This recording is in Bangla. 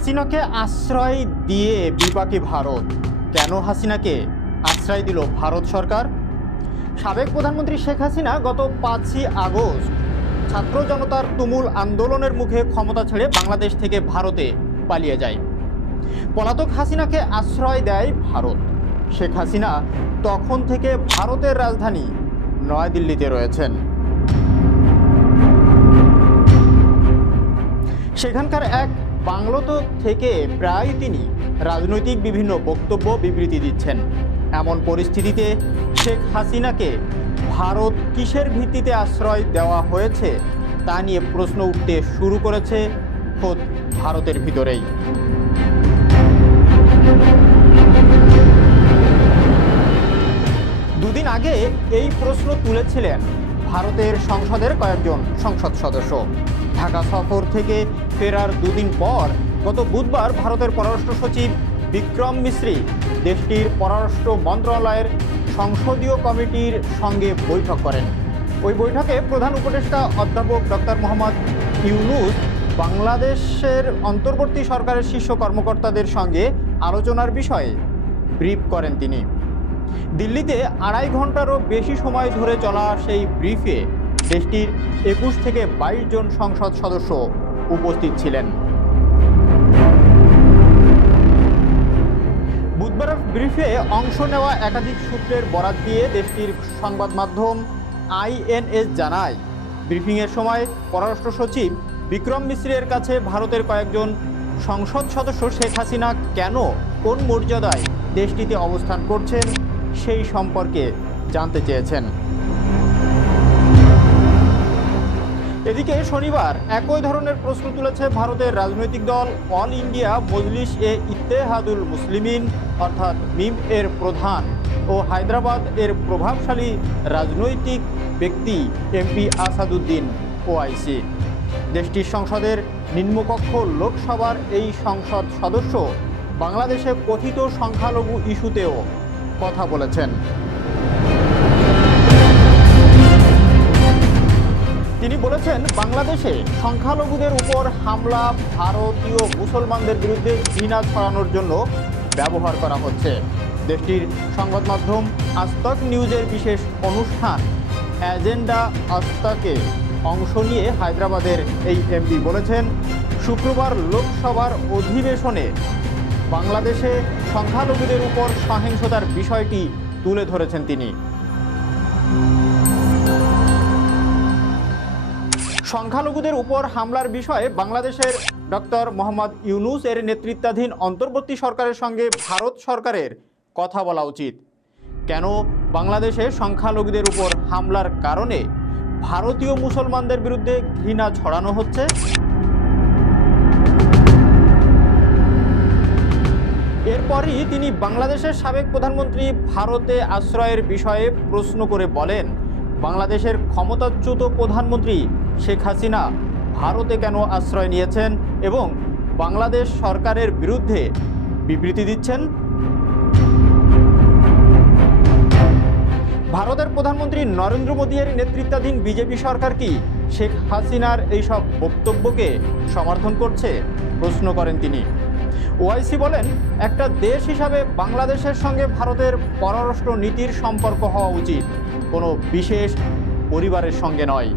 হাসিনাকে আশ্রয় দিয়ে বিপাকে ভারত। কেন হাসিনাকে আশ্রয় দিল ভারত সরকার? সাবেক প্রধানমন্ত্রী শেখ হাসিনা গত 5ই আগস্ট ছাত্র জনতার তুমুল আন্দোলনের মুখে ক্ষমতা ছেড়ে বাংলাদেশ থেকে ভারতে পালিয়ে যায়। পলাতক হাসিনাকে আশ্রয় দেয় ভারত। শেখ হাসিনা তখন থেকে ভারতের রাজধানী নয়াদিল্লিতে রয়েছেন। সেখানকার এক বাংলোতে থেকে প্রায় তিনি রাজনৈতিক বিভিন্ন বক্তব্য বিবৃতি দিচ্ছেন। এমন পরিস্থিতিতে শেখ হাসিনাকে ভারত কিসের ভিত্তিতে আশ্রয় দেওয়া হয়েছে তা নিয়ে প্রশ্ন উঠতে শুরু করেছে খোদ ভারতের ভিতরেই। দুদিন আগে এই প্রশ্ন তুলেছিলেন ভারতের সংসদের কয়েকজন সংসদ সদস্য। ঢাকা সফর থেকে ফেরার দুদিন পর গত বুধবার ভারতের পররাষ্ট্র সচিব বিক্রম মিশ্রি দেশটির পররাষ্ট্র মন্ত্রণালয়ের সংসদীয় কমিটির সঙ্গে বৈঠক করেন। ওই বৈঠকে প্রধান উপদেষ্টা অধ্যাপক ডক্টর মোহাম্মদ ইউনূস বাংলাদেশের অন্তর্বর্তী সরকারের শীর্ষ কর্মকর্তাদের সঙ্গে আলোচনার বিষয়ে ব্রিফ করেন তিনি। দিল্লিতে 2.5 ঘন্টারও বেশি সময় ধরে চলা সেই ব্রিফে দেশটির 21 থেকে 22 জন সংসদ সদস্য উপস্থিত ছিলেন। বুধবার ব্রিফে অংশ নেওয়া একাধিক সূত্রের বরাত দিয়ে দেশটির সংবাদ মাধ্যম INS জানায়, ব্রিফিংয়ের সময় পররাষ্ট্র সচিব বিক্রম মিশ্রের কাছে ভারতের কয়েকজন সংসদ সদস্য শেখ হাসিনা কেন কোন মর্যাদায় দেশটিতে অবস্থান করছেন সেই সম্পর্কে জানতে চেয়েছেন। এদিকে শনিবার একই ধরনের প্রশ্ন তুলেছে ভারতের রাজনৈতিক দল অল ইন্ডিয়া মজলিস-এ-ইত্তেহাদুল মুসলিমিন অর্থাৎ মিম এর প্রধান ও হায়দ্রাবাদ এর প্রভাবশালী রাজনৈতিক ব্যক্তি MP আসাদুদ্দিন ওয়াইসি। দেশটির সংসদের নিম্নকক্ষ লোকসভার এই সংসদ সদস্য বাংলাদেশে কথিত সংখ্যালঘু ইস্যুতেও কথা বলেছেন। তিনি বলেছেন, বাংলাদেশে সংখ্যালঘুদের উপর হামলা ভারতীয় মুসলমানদের বিরুদ্ধে ঘৃণা ছড়ানোর জন্য ব্যবহার করা হচ্ছে। দেশটির সংবাদ মাধ্যম আজতক নিউজের বিশেষ অনুষ্ঠান এজেন্ডা আজতকে অংশ নিয়ে হায়দ্রাবাদের এই MP বলেছেন, শুক্রবার লোকসভার অধিবেশনে বাংলাদেশে সংখ্যালঘুদের উপর সহিংসতার বিষয়টি তুলে ধরেছেন তিনি। সংখ্যালঘুদের উপর হামলার বিষয়ে বাংলাদেশের ডক্টর মোহাম্মদ ইউনূস এর নেতৃত্বাধীন অন্তর্বর্তী সরকারের সঙ্গে ভারত সরকারের কথা বলা উচিত। কেন বাংলাদেশে সংখ্যালঘুদের উপর হামলার কারণে ভারতীয় মুসলমানদের বিরুদ্ধে ঘৃণা ছড়ানো হচ্ছে? এরপরই তিনি বাংলাদেশের সাবেক প্রধানমন্ত্রী ভারতে আশ্রয়ের বিষয়ে প্রশ্ন করে বলেন, বাংলাদেশের ক্ষমতাচ্যুত প্রধানমন্ত্রী শেখ হাসিনা ভারতে কেন আশ্রয় নিয়েছেন এবং বাংলাদেশ সরকারের বিরুদ্ধে বিবৃতি দিচ্ছেন? ভারতের প্রধানমন্ত্রী নরেন্দ্র মোদীর নেতৃত্বাধীন বিজেপি সরকার কি শেখ হাসিনার এইসব বক্তব্যকে সমর্থন করছে? প্রশ্ন করেন তিনি। ওয়াইসি বলেন, একটা দেশ হিসাবে বাংলাদেশের সঙ্গে ভারতের পররাষ্ট্র নীতির সম্পর্ক হওয়া উচিত, কোনো বিশেষ পরিবারের সঙ্গে নয়।